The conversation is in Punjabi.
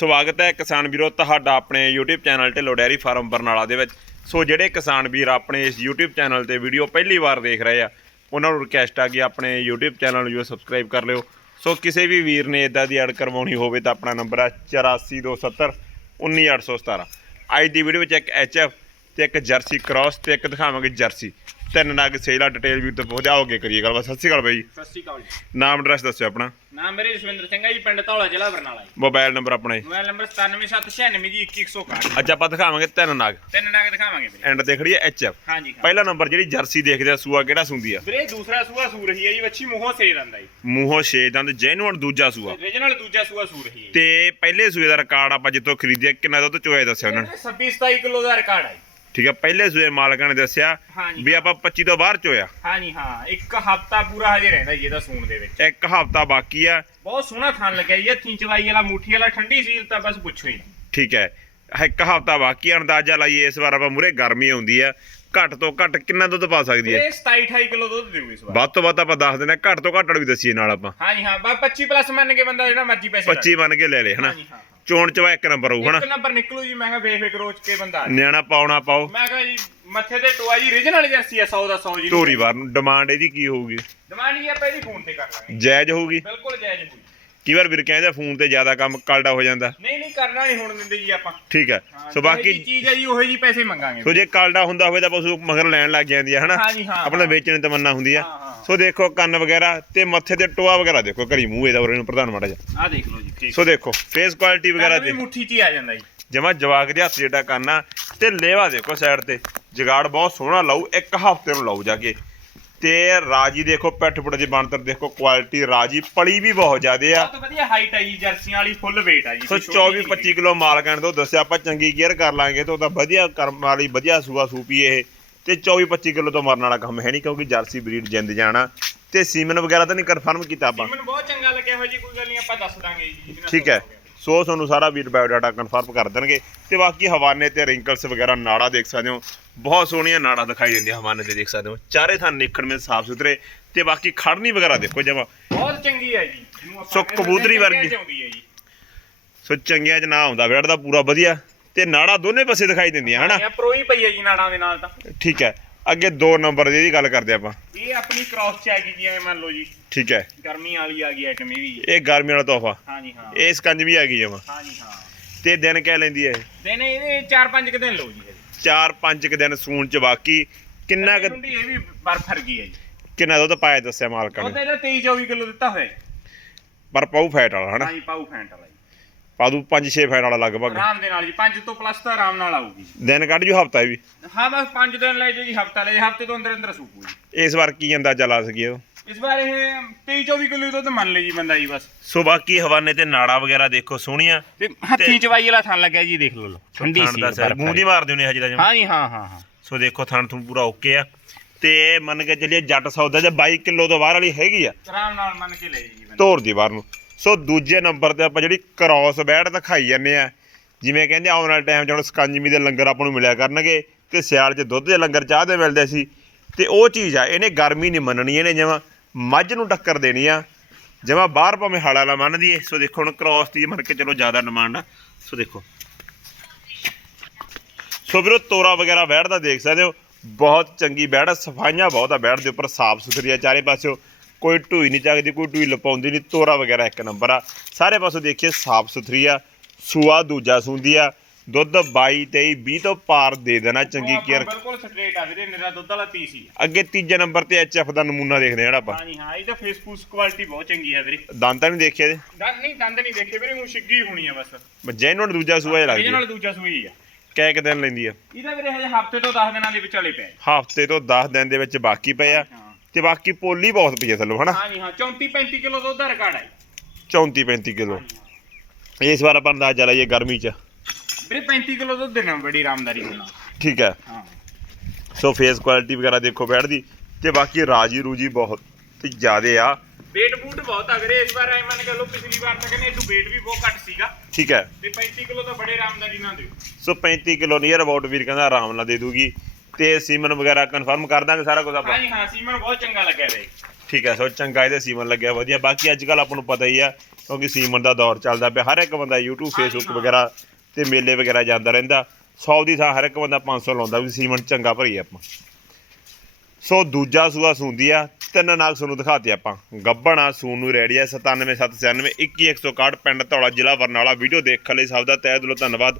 ਸਵਾਗਤ ਹੈ ਕਿਸਾਨ ਵੀਰੋ ਤੁਹਾਡਾ ਆਪਣੇ YouTube channel Dhillon dairy farm Barnala ਦੇ ਵਿੱਚ। ਸੋ ਜਿਹੜੇ ਕਿਸਾਨ ਵੀਰ ਆਪਣੇ ਇਸ YouTube ਚੈਨਲ ਤੇ ਵੀਡੀਓ ਪਹਿਲੀ ਵਾਰ ਦੇਖ ਰਹੇ ਆ, ਉਹਨਾਂ ਨੂੰ ਰਿਕਵੈਸਟ ਆ ਕਿ ਆਪਣੇ YouTube ਚੈਨਲ ਨੂੰ ਜੋ ਸਬਸਕ੍ਰਾਈਬ ਕਰ ਲਿਓ। ਸੋ ਕਿਸੇ ਵੀ ਵੀਰ ਨੇ ਇਦਾਂ ਦੀ ਐਡ ਕਰਵਾਉਣੀ ਹੋਵੇ ਤਾਂ ਆਪਣਾ ਨੰਬਰ ਹੈ 8427 19817 ਅੱਜ ਦੀ ਵੀਡੀਓ ਵਿੱਚ ਇੱਕ HF ਤੇ ਇੱਕ ਜਰਸੀ ਕ੍ਰਾਸ ਤੇ ਇੱਕ ਦਿਖਾਵਾਂਗੇ ਜਰਸੀ। ਤਿੰਨ ਨਗ ਸੇਲਾ ਡਿਟੇਲ ਵੀਰ ਤੋਂ ਬਹੁਤ ਆਓਗੇ ਕਰੀਏ ਗੱਲਬਾਤ। ਸਤਿ ਸ਼੍ਰੀ ਅਕਾਲ ਬਾਈ। ਸਤਿ ਸ਼੍ਰੀ ਅਕਾਲ ਜੀ। ਨਾਮ ਐਡਰੈਸ ਦੱਸਿਓ ਆਪਣਾ। ਨਾਮ ਮੇਰੇ ਜਸਵਿੰਦਰ ਸਿੰਘ ਹੈ ਜੀ ਪਿੰਡ ਧੌਲਾ ਜ਼ਿਲ੍ਹਾ ਬਰਨਾਲਾ ਜੀ। ਮੋਬਾਈਲ ਨੰਬਰ ਆਪਣਾ। ਜੀ ਮੋਬਾਈਲ ਨੰਬਰ 9796 ਜੀ 2161 ਅੱਜ ਆਪਾਂ ਦਿਖਾਵਾਂਗੇ ਤਿੰਨ ਨਗ। ਤਿੰਨ ਨਗ ਦਿਖਾਵਾਂਗੇ ਵੀਰੇ। ਐਂਡ ਤੇ ਖੜੀ ਹੈ ਐਚਐਫ ਹਾਂਜੀ ਹਾਂ। ਪਹਿਲਾ ਨੰਬਰ ਜਿਹੜੀ ਜਰਸੀ ਦੇਖਦੇ ਆ ਸੂਆ ਕਿਹੜਾ ਸੁੰਦੀ ਆ? ਵੀਰੇ ਦੂਸਰਾ ਸੂਆ ਸੂ ਰਹੀ ਹੈ ਜੀ ਵੱਛੀ ਮੂੰਹੋਂ ਸੇ ਰੰਦਾ ਜੀ। ਮੂੰਹੋਂ ਛੇ ਦੰਦ ਜੈਨੂਅਨ ਦੂਜਾ ਸੂਆ। ਰੀਜਨਲ ਦੂਜਾ ਸੂਆ ਸੂ ਰਹੀ ਹੈ ਤੇ ਪਹਿਲੇ ਸੂਏ ਦਾ ਰਿਕਾਰਡ ਆਪਾਂ ਜਿੱਥੋਂ ਖਰੀਦਿਆ ਕਿੰਨਾ ਦੁੱਧ ਚੋਇਆ ਦੱਸਿਆ ਉਹਨਾਂ ਨੇ? 26 27 ਕਿਲੋ ਦਾ ਰਿਕਾਰਡ ਹੈ ਜੀ। ਠੀਕ ਹੈ ਪਹਿਲੇ ਸੂਏ ਮਾਲਕਾਂ ਨੇ ਦੱਸਿਆ ਹਾਂਜੀ ਵੀ ਆਪਾਂ 25 ਤੋਂ ਬਾਹਰ ਚੋਇਆ ਹਾਂਜੀ ਹਾਂ ਇੱਕ ਹਫਤਾ ਪੂਰਾ ਹਜੇ ਰਹਿੰਦਾ ਜੀ ਇਹਦਾ ਸੂਣ ਦੇ ਵਿੱਚ। ਇੱਕ ਹਫਤਾ ਬਾਕੀ ਆ। ਬਹੁਤ ਸੋਹਣਾ ਥਣ ਲੱਗਿਆ ਜੀ ਹੱਥੀਂ ਚਵਾਈ ਵਾਲਾ ਮੂਠੀ ਵਾਲਾ ਠੰਡੀ ਸੀਲ ਤਾਂ ਬਸ ਪੁੱਛੋ ਹੀ ਨਾ। ਠੀਕ ਹੈ ਇੱਕ ਹਫਤਾ ਬਾਕੀ ਆ ਅੰਦਾਜ਼ਾ ਲਾਈਏ ਇਸ ਵਾਰ ਆਪਾਂ ਮੂਰੇ ਗਰਮੀ ਆਉਂਦੀ ਆ। ਘੱਟ ਤੋਂ ਘੱਟ ਕਿੰਨਾ ਦੁੱਧ ਪਾ ਸਕਦੀ ਹੈ? ਵੀਰੇ 27 28 ਕਿਲੋ ਦੁੱਧ ਦੇਊ ਇਸ ਵਾਰ। ਵੱਧ ਤੋਂ ਵੱਧ ਆਪਾਂ ਦੱਸ ਦਿੰਦੇ ਹਾਂ ਘੱਟ ਤੋਂ ਘੱਟ ਵੀ ਦੱਸੀਏ ਨਾਲ ਆਪਾਂ। ਹਾਂਜੀ ਹਾਂ ਬਸ 25 ਪਲੱਸ ਮੰਨ ਕੇ ਬੰਦਾ ਜਿਹੜਾ ਮਰਜ਼ੀ ਪੈਸੇ ਲਾ 25 ਮੰਨ ਕੇ ਲੈ ਲੇ ਹਨਾ? ਹਾਂਜੀ ਹਾਂ। ਚੋਣ ਚਵਾ ਇੱਕ ਨੰਬਰ ਹੋਊ ਹਨਾ? ਇੱਕ ਨੰਬਰ ਨਿਕਲੂ ਜੀ ਮੈਂ ਕਿਹਾ ਬੇਫਿਕਰ ਰੋਚ ਕੇ ਬੰਦਾ ਆ। ਨਿਆਣਾ ਪਾਉਣਾ ਪਾਓ। ਮੈਂ ਕਿਹਾ ਜੀ ਮੱਥੇ ਤੇ ਟੋਆ ਜੀ ਰੀਜਨਲ ਜਰਸੀ ਆ 100 ਦਾ 100 ਜੀ। ਧੋਰੀ ਵਾਰ ਨੂੰ ਡਿਮਾਂਡ ਇਹਦੀ ਕੀ ਹੋਊਗੀ? ਡਿਮਾਂਡ ਜੀ ਆਪਾਂ ਇਹਦੀ ਫੋਨ ਤੇ ਕਰ ਲਾਂਗੇ। ਜਾਇਜ਼ ਹੋਊਗੀ? ਬਿਲਕੁਲ ਜਾਇਜ਼ ਹੋਈ ਕਈ ਵਾਰ ਵੀਰ ਕਹਿੰਦੇ ਫੋਨ ਤੇ ਜ਼ਿਆਦਾ ਕੰਮ ਕਲਡਾ ਹੋ ਜਾਂਦਾ। ਨਹੀਂ ਨਹੀਂ ਕਰਨਾ ਨਹੀਂ ਹੁਣ ਦਿੰਦੇ ਜੀ ਆਪਾਂ। ਠੀਕ ਹੈ। ਹਾਂ, ਸੋ ਜਿਹੀ ਬਾਕੀ ਚੀਜ਼ ਹੈ ਜੀ ਉਹੇ ਜੀ ਪੈਸੇ ਮੰਗਾਂਗੇ। ਸੋ ਜੇ ਕਲਡਾ ਹੁੰਦਾ ਹੋਵੇ ਤਾਂ ਪਸ਼ੂ ਮਗਰ ਲੈਣ ਲੱਗ ਜਾਂਦੀ ਹੈ ਹਨਾ? ਹਾਂ, ਆਪਣਾ। ਵੇਚਣ ਦੀ ਤਮੰਨਾ ਹੁੰਦੀ ਆ। ਹਾਂ, ਹਾਂ। ਸੋ ਦੇਖੋ ਕੰਨ ਵਗੈਰਾ ਤੇ ਮੱਥੇ ਤੇ ਟੋਆ ਵਗੈਰਾ ਦੇਖੋ ਘਰੀ ਮੂੰਹ ਇਹਦਾ ਉਰੇ ਨੂੰ ਪ੍ਰਧਾਨ ਮਾੜਾ ਜਿਹਾ। ਆਹ ਦੇਖ ਲਓ ਜੀ ਠੀਕ। ਸੋ ਦੇਖੋ ਫੇਸ ਕੁਆਲਿਟੀ ਵਗੈਰਾ ਦੇ ਮੁੱਠੀ 'ਚ ਹੀ ਆ ਜਾਂਦਾ ਜੀ। ਜਮਾ ਜਵਾਕ ਦੇ ਹੱਥ ਜਿਹੜਾ ਕੰਨਾ ਤੇ ਲੇਵਾ ਦੇਖੋ ਸਾਈਡ ਤੇ। ਜਗਾੜ ਬਹੁਤ ਸੋਹਣਾ ਲਾਊ ਇੱਕ ਹਫ਼ਤੇ ਨੂੰ ਲਾਊ ਜਾ ਕੇ। ਤੇ ਰਾਜੀ ਦੇਖੋ ਪਿੱਠ ਪੁੱਟ ਦੀ ਬਣਤਰ ਦੇਖੋ ਕੁਆਲਿਟੀ ਰਾਜੀ ਪਲੀ ਵੀ ਬਹੁਤ ਜ਼ਿਆਦੇ ਆ। ਬਹੁਤ ਵਧੀਆ ਹਾਈਟ ਜੀ ਜਰਸੀਆਂ ਵਾਲੀ ਫੁੱਲ weight ਆ ਜੀ ਸੋ 24 25 ਕਿਲੋ ਮਾਲ ਕਹਿਣ ਤੋਂ ਦੱਸਿਆ ਆਪਾਂ ਚੰਗੀ ਕੇਅਰ ਕਰ ਲਾਂਗੇ ਤੇ ਉਹਦਾ ਵਧੀਆ ਕਰਮ ਵਾਲੀ ਵਧੀਆ ਸੂਆ ਸੂਪੀ ਇਹ। ਤੇ 24 25 ਕਿਲੋ ਤੋਂ ਮਰਨ ਵਾਲਾ ਕੰਮ ਹੈ ਨਹੀਂ ਕਿਉਂਕਿ ਜਰਸੀ ਬਰੀਡ ਜਿੰਦ ਜਾਣਾ। ਤੇ ਸੀਮਨ ਵਗੈਰਾ ਤਾਂ ਨਹੀਂ ਕਨਫਰਮ ਕੀਤਾ ਆਪਾਂ। ਮੈਨੂੰ ਬਹੁਤ ਚੰਗਾ ਲੱਗਿਆ ਹੋ ਜੀ ਕੋਈ ਗੱਲ ਨਹੀਂ ਆਪਾਂ ਦੱਸ ਦਾਂਗੇ ਜੀ ਠੀਕ ਹੈ। ਸੋ ਤੁਹਾਨੂੰ ਸਾਰਾ ਵੀਡ ਬਾਇਓਡਾਟਾ ਕਨਫਰਮ ਕਰ ਦੇਣਗੇ ਤੇ ਬਾਕੀ ਹਵਾਨੇ ਤੇ ਰਿੰਕਲਸ ਵਗੈਰਾ ਨਾੜਾ ਦੇਖ ਸਕਦੇ ਹੋ। ਬਹੁਤ ਸੋਹਣੀਆਂ ਨਾੜਾ ਦਿਖਾਈ ਦਿੰਦੀਆਂ ਹਵਾਨੇ ਤੇ ਦੇਖ ਸਕਦੇ ਹੋ। ਚਾਰੇ ਥਾਂ ਨਿਕਣ ਵਿੱਚ ਸਾਫ਼ ਸੁਥਰੇ ਤੇ ਬਾਕੀ ਖੜਨੀ ਵਗੈਰਾ ਦੇਖੋ ਜਮਾ। ਬਹੁਤ ਚੰਗੀ ਹੈ ਜੀ। ਸੋ ਕਬੂਤਰੀ ਵਰਗੀ। ਸੋ ਚੰਗਿਆਂ ਚ ਨਾ ਆਉਂਦਾ ਬੈਡ ਦਾ ਪੂਰਾ ਵਧੀਆ। ਤੇ ਨਾੜਾ ਦੋਨੇ ਪਾਸੇ ਦਿਖਾਈ ਦਿੰਦੀਆਂ ਹਨਾ? ਇਹ ਪ੍ਰੋ ਹੀ ਪਈ ਹੈ ਜੀ ਨਾੜਾਂ ਦੇ ਨਾਲ ਤਾਂ। ਠੀਕ ਹੈ। ਅੱਗੇ 2 ਨੰਬਰ ਦੀ ਇਹਦੀ ਗੱਲ ਕਰਦੇ ਆਪਾਂ। ਇਹ ਆਪਣੀ ਕ੍ਰਾਸ ਚ ਆ ਗਈ ਜੀ ਐਵੇਂ ਮੰਨ ਲਓ ਜੀ। ਠੀਕ ਹੈ। ਗਰਮੀ ਵਾਲੀ ਆ ਗਈ ਆਈਟਮ ਇਹ ਵੀ। ਇਹ ਗਰਮੀ ਵਾਲਾ ਤੋਹਫਾ। ਹਾਂਜੀ ਹਾਂ। ਇਹ ਸਕੰਜ ਵੀ ਆ ਗਈ ਜਮਾ ਹਾਂਜੀ ਹਾਂ। ਤੇ ਦਿਨ ਕਹਿ ਲੈਂਦੀ ਹੈ ਦਿਨ ਇਹਦੇ 4-5 ਦਿਨ ਲਓ ਜੀ ਹਜੇ 4-5 ਕੁ ਦਿਨ ਸੂਣ ਚ ਬਾਕੀ ਕਿੰਨਾ ਕੁ ਇਹ ਵੀ ਬਰਫ ਫਰਗੀ ਹੈ ਜੀ। ਕਿੰਨਾ ਦੁੱਧ ਪਾਇਆ ਦੱਸਿਆ ਮਾਲਕਾਂ ਉਹ ਨੇ? ਤਾਂ ਇਹਦਾ 23-24 ਕਿਲੋ ਦਿੱਤਾ ਹੋਇਆ। ਪਰ ਪਾਉ ਫੈਟ ਵਾਲਾ ਹਨਾ? ਹਾਂਜੀ ਪਾਉ ਫੈਂਟ ਵਾਲਾ ਪਾਦੂ 5-6 ਫੈਟ ਵਾਲਾ ਲਗਭਗ। ਆਰਾਮ ਦੇ ਨਾਲ ਜੀ 5 ਤੋਂ ਪਲੱਸ ਤਾਂ ਆਰਾਮ ਨਾਲ ਆਊਗੀ ਦਿਨ ਕੱਢ ਜੂ ਹਫਤਾ ਵੀ। ਹਾਂ ਬਸ 5 ਦਿਨ ਲੈ ਜਾਓ ਜੀ ਹਫਤਾ ਲੈ ਹਫ਼ਤੇ ਤੋਂ ਅੰਦਰ ਅੰਦਰ ਸੂਪੂ ਜੀ। ਇਸ ਵਾਰ ਕੀ ਅੰਦਾਜ਼ਾ ਲਾ ਸਕੀਏ ਉਹ? ਇਸ ਵਾਰ ਇਹ 23-24 ਕਿਲੋ ਦੁੱਧ ਮੰਨ ਲਈ ਜੀ ਬੰਦਾ ਜੀ ਬਸ। ਸੋ ਬਾਕੀ ਹਵਾਨੇ ਤੇ ਨਾੜਾ ਵਗੈਰਾ ਦੇਖੋ ਸੋਹਣੀਆਂ। ਤੇ ਹੱਥੀ ਚਵਾਈ ਵਾਲਾ ਥਣ ਲੱਗਿਆ ਜੀ ਦੇਖ ਲਓ ਠੰਡੀ ਸੀ ਮੂੰਹ ਦੀ ਮਾਰਦੇ ਹੁੰਦੇ ਹਜੇ ਤਾਂ। ਹਾਂ ਜੀ ਹਾਂ ਹਾਂ ਹਾਂ। ਸੋ ਦੇਖੋ ਥਣ ਥੂ ਪੂਰਾ ਓਕੇ ਆ। ਤੇ ਮੰਨ ਕੇ ਚੱਲੀਏ ਜੱਟ ਸੌਦਾ ਜੇ 22 ਕਿਲੋ ਤੋਂ ਬਾਹਰ ਵਾਲੀ ਹੈਗੀ ਆ। ਆਰਾਮ ਨਾਲ ਮੰਨ ਕੇ ਲੈ ਜੀ ਬੰਦਾ। ਧੋਰ ਦੀ ਬਾਹਰ ਨੂੰ। ਸੋ ਦੂਜੇ ਨੰਬਰ ਤੇ ਆਪਾਂ ਜਿਹੜੀ ਕ੍ਰਾਸ ਬੈੜ ਦਿਖਾਈ ਜਾਂਦੇ ਆ, ਜਿਵੇਂ ਕਹਿੰਦੇ ਆਉਣ ਵਾਲੇ ਟਾਈਮ 'ਚ ਹੁਣ ਸਕੰਜਮੀ ਦੇ ਲੰਗਰ ਆਪਾਂ ਨੂੰ ਮਿਲਿਆ ਕਰਨਗੇ ਤੇ ਸਿਆਲ 'ਚ ਦੁੱਧ ਦੇ ਲੰਗਰ, ਚਾਹ ਦੇ ਮਿਲਦੇ ਸੀ। ਤੇ ਉਹ ਚੀਜ਼ ਆ, ਇਹਨੇ ਗਰਮੀ ਨਹੀਂ ਮੰਨਣੀ, ਇਹਨੇ ਜਿਵੇਂ ਮੱਝ ਨੂੰ ਟੱਕਰ ਦੇਣੀ ਆ। ਜਿਵੇਂ ਬਾਹਰ ਭਾਵੇਂ ਹਲ ਵਾਲਾ ਮੰਨਦੀ ਏ ਸੋ ਦੇਖੋ ਹੁਣ ਕ੍ਰਾਸ ਦੀ ਮੰਨ ਕੇ ਚਲੋ ਜ਼ਿਆਦਾ ਡਿਮਾਂਡ ਆ। ਸੋ ਦੇਖੋ। ਸੋ ਵੀਰੋ, ਤੋਰਾ ਵਗੈਰਾ ਬੈੜ ਦਾ ਦੇਖ ਸਕਦੇ ਹੋ, ਬਹੁਤ ਚੰਗੀ ਬੈੜ ਆ, ਸਫਾਈਆਂ ਬਹੁਤ ਆ ਬੈੜ ਦੇ ਉੱਪਰ ਸਾਫ਼ ਸੁਥਰੀ ਆ ਚਾਰੇ ਪਾਸਿਓ। ਕੋਈ ਢੂਈ ਨਹੀਂ ਚੱਕਦੀ ਕੋਈ ਢੂਈ ਲਪਾਉਂਦੀ ਨਹੀਂ ਤੋਰਾ ਵਗੈਰਾ ਇੱਕ ਨੰਬਰ ਆ। ਸਾਰੇ ਪਾਸੋਂ ਦੇਖੀਏ ਸਾਫ਼ ਸੁਥਰੀ ਆ ਸੂਆ ਦੂਜਾ ਸੂੰਦੀ ਆ ਦੁੱਧ 22 23 20 ਤੋਂ ਪਾਰ ਦੇ ਦੇਣਾ ਚੰਗੀ ਕੇਅਰ। ਬਿਲਕੁਲ ਸਟ੍ਰੇਟ ਆ ਵੀਰੇ ਨਿਰਾ ਦੁੱਧ ਵਾਲਾ ਪੀਸ ਹੀ ਅੱਗੇ ਤੀਜੇ ਨੰਬਰ ਤੇ ਐਚਐਫ ਦਾ ਨਮੂਨਾ ਦੇਖਦੇ ਆ ਜਿਹੜਾ ਆਪਾਂ। ਹਾਂ ਜੀ ਹਾਂ ਇਹਦਾ ਫੇਸ ਫੂਸ ਕੁਆਲਿਟੀ ਬਹੁਤ ਚੰਗੀ ਹੈ ਵੀਰੇ। ਦੰਦ ਤਾਂ ਨਹੀਂ ਦੇਖਿਆ ਇਹਦੇ? ਦੰਦ ਨਹੀਂ ਦੰਦ ਨਹੀਂ ਦੇਖੇ ਵੀਰੇ ਉਹ ਛਿੱਗੀ ਹੋਣੀ ਆ ਬਸ। ਜੈਨੂਨ ਦੂਜਾ ਸੂਆ ਹੀ ਲੱਗਦੀ ਨਾਲ ਦੂਜਾ ਸੂਈ ਆ। ਕਿ ਦਿਨ ਲੈਂਦੀ ਆ। ਇਹਦਾ ਵੀਰੇ ਹਜੇ ਹਫ਼ਤੇ ਤੋਂ 10 ਦਿਨਾਂ ਦੇ ਵਿਚਾਲੇ ਪਿਆ ਹੈ। ਹਫ਼ਤੇ ਤੋਂ 10 ਦਿਨ ਦੇ ਵਿੱਚ ਬਾਕੀ ਪਏ ਆ। ਤੇ ਬਾਕੀ ਪੋਲੀ ਬਹੁਤ ਪਈ ਆ ਥੱਲੋਂ ਹਨਾ? ਹਾਂ ਜੀ ਹਾਂ 34 35 ਕਿਲੋ ਦੁੱਧ ਦਾ ਰਿਕਾਰਡ ਹੈ 34 35 ਕਿਲੋ। ਇਸ ਵਾਰ ਆਪਾਂ ਅੰਦਾਜ਼ਾ ਲਾਈਏ ਗਰਮੀ 'ਚ। ਵੀਰੇ 35 ਕਿਲੋ ਦੁੱਧ ਦੇਣਾ ਬੜੀ ਆਰਾਮਦਾਰੀ ਦੇ ਨਾਲ। ਠੀਕ ਹੈ। ਹਾਂ। ਸੋ ਫੇਸ ਕੁਆਲਿਟੀ ਵਗੈਰਾ ਦੇਖੋ ਬੈਠ ਦੀ। ਤੇ ਬਾਕੀ ਰਾਜੀ ਰੂਜੀ ਬਹੁਤ ਜ਼ਿਆਦੇ ਆ। weight ਬੂਟ ਬਹੁਤ ਵੀਰੇ ਇਸ ਵਾਰ ਐ ਮੰਨ ਕੇ ਲੋ ਪਿਛਲੀ ਵਾਰ ਤਾਂ ਕਹਿੰਦੇ ਇਹਨੂੰ weight ਵੀ ਬਹੁਤ ਘੱਟ ਸੀਗਾ। ਠੀਕ ਹੈ। ਤੇ 35 ਕਿਲੋ ਤਾਂ ਬੜੇ ਆਰਾਮਦਾਰੀ ਨਾਲ ਦਿਓ। ਸੋ 35 ਕਿਲੋ ਨੀਅਰ ਅਬਾਊਟ ਵੀਰ ਕਹਿੰਦਾ ਆਰਾਮ ਨਾਲ ਦੇ ਦੂਗੀ। ਤੇ ਸੀਮਨ ਵਗੈਰਾ ਕਨਫਰਮ ਕਰ ਦਾਂਗੇ ਸਾਰਾ ਕੁਝ ਆਪਾਂ। ਹਾਂ ਜੀ ਹਾਂ ਸੀਮਨ ਬਹੁਤ ਚੰਗਾ ਲੱਗਿਆ ਵੀਰੇ ਠੀਕ ਹੈ ਸੋ ਚੰਗਾ ਇਹਦੇ ਸੀਮਨ ਲੱਗਿਆ ਵਧੀਆ। ਬਾਕੀ ਅੱਜ ਕੱਲ ਆਪਾਂ ਨੂੰ ਪਤਾ ਹੀ ਆ ਕਿਉਂਕਿ ਸੀਮਨ ਦਾ ਦੌਰ ਚੱਲਦਾ ਪਿਆ ਹਰ ਇੱਕ ਬੰਦਾ YouTube Facebook ਵਗੈਰਾ ਤੇ ਮੇਲੇ ਵਗੈਰਾ ਜਾਂਦਾ ਰਹਿੰਦਾ। 100 ਦੀ ਥਾਂ ਹਰ ਇੱਕ ਬੰਦਾ 500 ਲਾਉਂਦਾ ਵੀ ਸੀਮਨ ਚੰਗਾ ਭਰੀ ਆਪਾਂ। ਸੋ ਦੂਜਾ ਸੂਆ ਸੂੰਦੀ ਆ ਤਿੰਨ ਨਾਗ ਤੁਹਾਨੂੰ ਦਿਖਾਤੇ ਆਪਾਂ। ਗੱਬਣਾ ਸੂਨ ਨੂੰ ਰੈਡੀ ਆ 97796 21161 ਪਿੰਡ ਧੌਲਾ ਜ਼ਿਲ੍ਹਾ ਬਰਨਾਲਾ। ਵੀਡੀਓ ਦੇਖਣ ਲਈ ਸਭ ਦਾ ਤਹਿ ਦਿਲੋਂ ਧੰਨਵਾਦ।